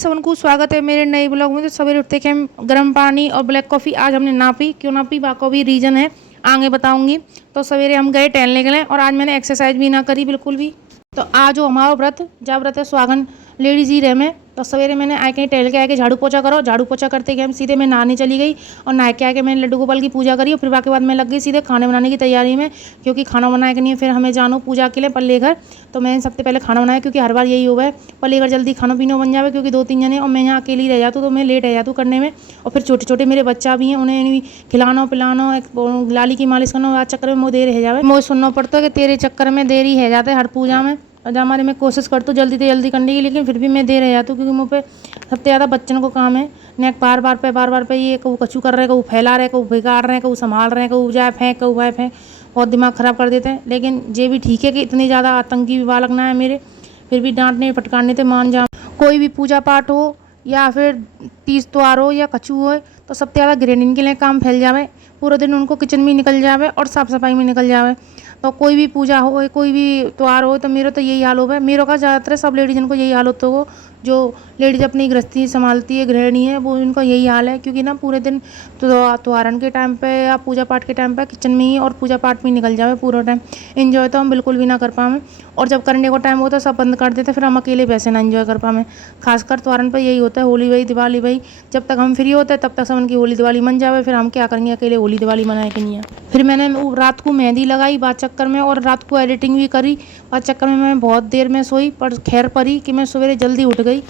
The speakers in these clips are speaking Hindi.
सबको स्वागत है मेरे नए ब्लॉग में। तो सवेरे उठते के हम गर्म पानी और ब्लैक कॉफ़ी आज हमने ना पी। क्यों ना पी बाको भी रीज़न है, आगे बताऊंगी। तो सवेरे हम गए टहलने के लिए और आज मैंने एक्सरसाइज भी ना करी बिल्कुल भी। तो आज जो हमारा व्रत है सुहागन लेडीज़ ही रहे में। तो सवेरे मैंने आए कहीं टहल के आके झाड़ू पोछा करो, झाड़ू पोछा करते कि हम सीधे मैं नहाने चली गई और नहा के आके मैंने लड्डू गोपाल की पूजा करी और फिर बाकी बाद मैं लग गई सीधे खाने बनाने की तैयारी में, क्योंकि खाना बनाए के नहीं फिर हमें जानो पूजा के लिए पल्ले घर। तो मैंने सबसे पहले खाना बनाया, क्योंकि हर बार यही हुआ है पल्ले घर जल्दी खाना पीना बन जाए, क्योंकि 2-3 जने और मैं यहाँ अकेली रह जाती तो मैं लेट रह जाती करने में। और फिर छोटे छोटे मेरे बच्चा भी हैं, उन्हें भी खिलाना पिलाना, एक लाली की मालिश करना, आज चक्कर में वो देर रह जाए। मुझे सुनना पड़ता है कि तेरे चक्कर में देरी है जाते हर पूजा में। और हमारे मैं कोशिश करती हूँ जल्दी से जल्दी करने की, लेकिन फिर भी मैं देर रह जाती हूँ, क्योंकि मुँह पे सबसे ज़्यादा बच्चन को काम है नेक बार बार पे ये कहूँ कचू कर रहे, कहूँ फैला रहे, कहूँ बिगाड़ रहे, कहूँ संभाल रहे, कहूँ जाए फेंक, कहूँ वाए फेंक, बहुत दिमाग ख़राब कर देते हैं। लेकिन ये भी ठीक है कि इतनी ज़्यादा आतंकी भी बालक ना है मेरे, फिर भी डांटने फटकारने से मान जा। कोई भी पूजा पाठ हो या फिर तीज त्योहार हो या कछू हो, तो सबसे ज़्यादा गृहिणी के लिए काम फैल जावे, पूरा दिन उनको किचन में निकल जावे और साफ़ सफाई में निकल जावे। तो कोई भी पूजा हो कोई भी त्योहार हो तो मेरा तो यही हाल हो है। मेरे का ज़्यादातर सब लेडीजन को यही हाल होता हो, जो लेडीज अपनी गृहस्थी संभालती है गृहिणी है वो इनका यही हाल है, क्योंकि ना पूरे दिन त्योहारन के टाइम पे या पूजा पाठ के टाइम पे किचन में ही और पूजा पाठ में निकल जावे पूरा टाइम। इन्जॉय तो हम बिल्कुल भी ना कर पाएँ, और जब करने को टाइम होता है सब बंद कर देते, फिर हम अकेले वैसे ना इन्जॉय कर पाएँ। खासकर त्योहारन पर यही होता है, होली भाई दिवाली भाई, जब तक हम फ्री होते हैं तब तक सब उनकी होली दिवाली मन जावे, फिर हम क्या करेंगे अकेले होली दिवाली मनाए के नहीं है। फिर मैंने रात को मेहंदी लगाई बात चक्कर में, और रात को एडिटिंग भी करी बात चक्कर में। मैं बहुत देर में सोई पर खैर परी कि मैं सवेरे जल्दी उठ गई।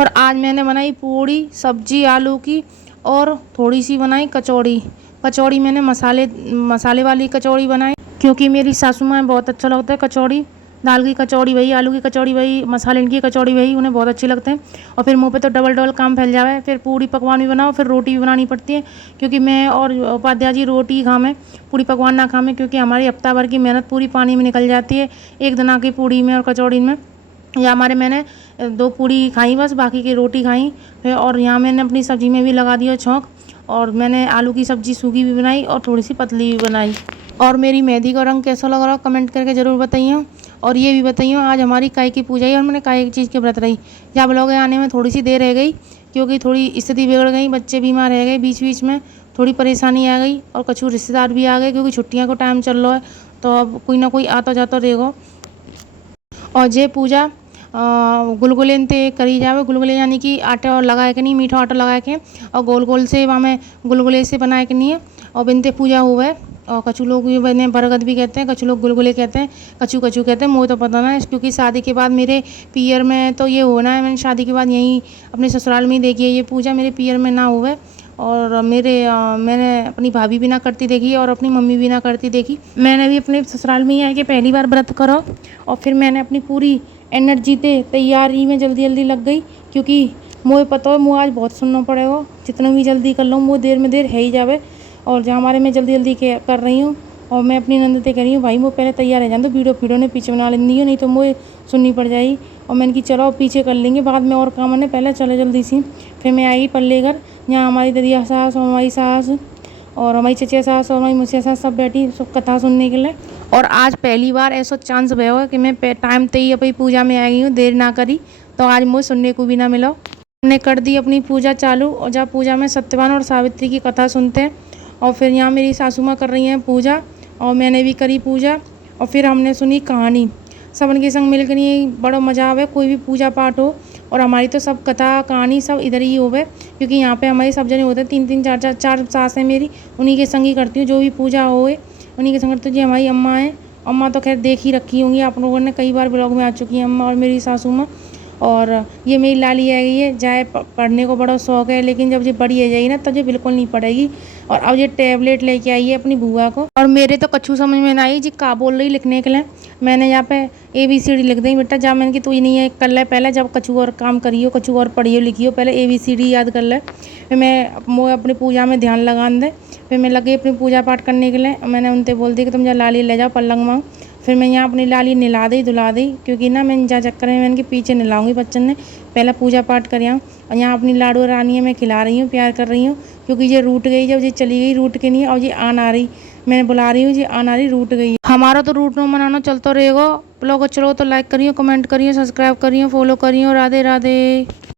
और आज मैंने बनाई पूड़ी सब्जी आलू की, और थोड़ी सी बनाई कचौड़ी। कचौड़ी मैंने मसाले वाली कचौड़ी बनाई, क्योंकि मेरी सासू माँ बहुत अच्छा लगता है कचौड़ी। दाल की कचौड़ी वही, आलू की कचौड़ी वही, मसाले की कचौड़ी वही, उन्हें बहुत अच्छे लगते हैं। और फिर मुँह पे तो डबल डबल काम फैल जावे, फिर पूड़ी पकवान भी बनाओ, फिर रोटी भी बनानी पड़ती है, क्योंकि मैं और उपाध्याय जी रोटी खामें पूड़ी पकवान ना खामें, क्योंकि हमारी हफ्ता भर की मेहनत पूरी पानी में निकल जाती है एक दिन की पूड़ी में और कचौड़ी में। या हमारे मैंने 2 पूड़ी खाई बस, बाकी की रोटी खाई। फिर और यहाँ मैंने अपनी सब्जी में भी लगा दिया छौंक, और मैंने आलू की सब्जी सूखी भी बनाई और थोड़ी सी पतली भी बनाई। और मेरी मेहंदी का रंग कैसा लग रहा है कमेंट करके ज़रूर बताइए, और ये भी बताइए आज हमारी काय की पूजा है और मैंने काय की चीज़ के व्रत रही। या ब्लॉग आने में थोड़ी सी देर रह गई, क्योंकि थोड़ी स्थिति बिगड़ गई, बच्चे बीमार रह गए, बीच बीच में थोड़ी परेशानी आ गई, और कुछ रिश्तेदार भी आ गए, क्योंकि छुट्टियाँ का टाइम चल रहा है तो अब कोई ना कोई आता जाता रहेगा। और ये पूजा गुलगुले ते करी जावे, गुलगुले यानी कि आटा और लगाए के नहीं, मीठा आटा लगाए के और गोल गोल से वहाँ में गुलगुले से बनाए के नहीं है, और बिनते पूजा हुआ है। और कछु लोग ये बने बरगद भी कहते हैं, कछु लोग गुलगुले कहते हैं, कछु कछु कहते हैं, मुझे तो पता ना है, क्योंकि शादी के बाद मेरे पियर में तो ये होना है, मैंने शादी के बाद यहीं अपने ससुराल में ही देखी है ये पूजा, मेरे पियर में ना हुआ है। और मैंने अपनी भाभी भी ना करती देखी और अपनी मम्मी भी ना करती देखी। मैंने भी अपने ससुराल में ही आके पहली बार व्रत करो, और फिर मैंने अपनी पूरी एनर्जी ते तैयारी में जल्दी जल्दी लग गई, क्योंकि मुझे पता है मुझे आज बहुत सुनना पड़ेगा, जितना भी जल्दी कर लूँ वो देर में देर है ही जावे। और जहाँ हमारे मैं जल्दी जल्दी कर रही हूँ, और मैं अपनी नंद से कह रही हूँ भाई वो पहले तैयार है जान, तो वीडियो ने पीछे बना लेनी हो, नहीं तो मुझे सुननी पड़ जाएगी। और मैंने कि चलो पीछे कर लेंगे बाद में और काम, ने पहले चले जल्दी सी। फिर मैं आई पल्ले घर, यहाँ हमारी ददिया सास और हमारी सास और हमारी चचिया सास और हमारी मुसिया सास सब बैठी सब कथा सुनने के लिए। और आज पहली बार ऐसा चांस भया हो कि मैं टाइम ते ही अपनी पूजा में आ गई हूँ, देर ना करी, तो आज मुझे सुनने को भी ना मिला। हमने कर दी अपनी पूजा चालू, और जहाँ पूजा में सत्यवान और सावित्री की कथा सुनते हैं, और फिर यहाँ मेरी सासू माँ कर रही हैं पूजा, और मैंने भी करी पूजा, और फिर हमने सुनी कहानी सबन के संग मिलकर। ये बड़ा मज़ा आवे कोई भी पूजा पाठ हो, और हमारी तो सब कथा कहानी सब इधर ही होवे, क्योंकि यहाँ पे हमारे सब जने होते हैं, 3-3 4 सास हैं मेरी, उन्हीं के संग ही करती हूँ जो भी पूजा होए, उन्हीं के संग करती हूँ। जी हमारी अम्मा है, अम्मा तो खैर देख ही रखी होंगी आप लोगों ने, कई बार ब्लॉग में आ चुकी हैं अम्मा और मेरी सासू माँ। और ये मेरी लाली आ गई है, जाए पढ़ने को बड़ा शौक़ है, लेकिन जब ये बड़ी हो जाएगी ना तब ये बिल्कुल नहीं पढ़ेगी। और अब ये टैबलेट लेके आई है अपनी बुआ को, और मेरे तो कछु समझ में ना आई जी का बोल रही लिखने के लिए। मैंने यहाँ पे ABCD लिख दी बेटा, जा मैंने कि तू ही नहीं है कर ले पहले, जब कछु और काम करियो कछु और पढ़ियो लिखियो, पहले ABCD याद कर ले। फिर मैं अपनी पूजा में ध्यान लगा दे, फिर मैं लगी अपनी पूजा पाठ करने के लिए। मैंने उनसे बोल दी कि तुम जा लाली ले जाओ पलंग मांग। फिर मैं यहाँ अपनी लाली नहला दी धुला दी, क्योंकि ना मैं जा चक्कर में मैंने के पीछे नहलाऊंगी बच्चन ने, पहले पूजा पाठ कर आऊँ। और यहाँ अपनी लाडू रानी है मैं खिला रही हूँ, प्यार कर रही हूँ, क्योंकि ये रूठ गई, जब ये चली गई रूठ के नहीं, और ये आन आ रही, मैंने बुला रही हूँ, ये आन आ रही रूठ गई। हमारा तो रूठना मनाना चलता रहेगा। ब्लॉग अच्छा लगे तो लाइक करिए, कमेंट करिए, सब्सक्राइब करिए, फॉलो करिए। राधे राधे।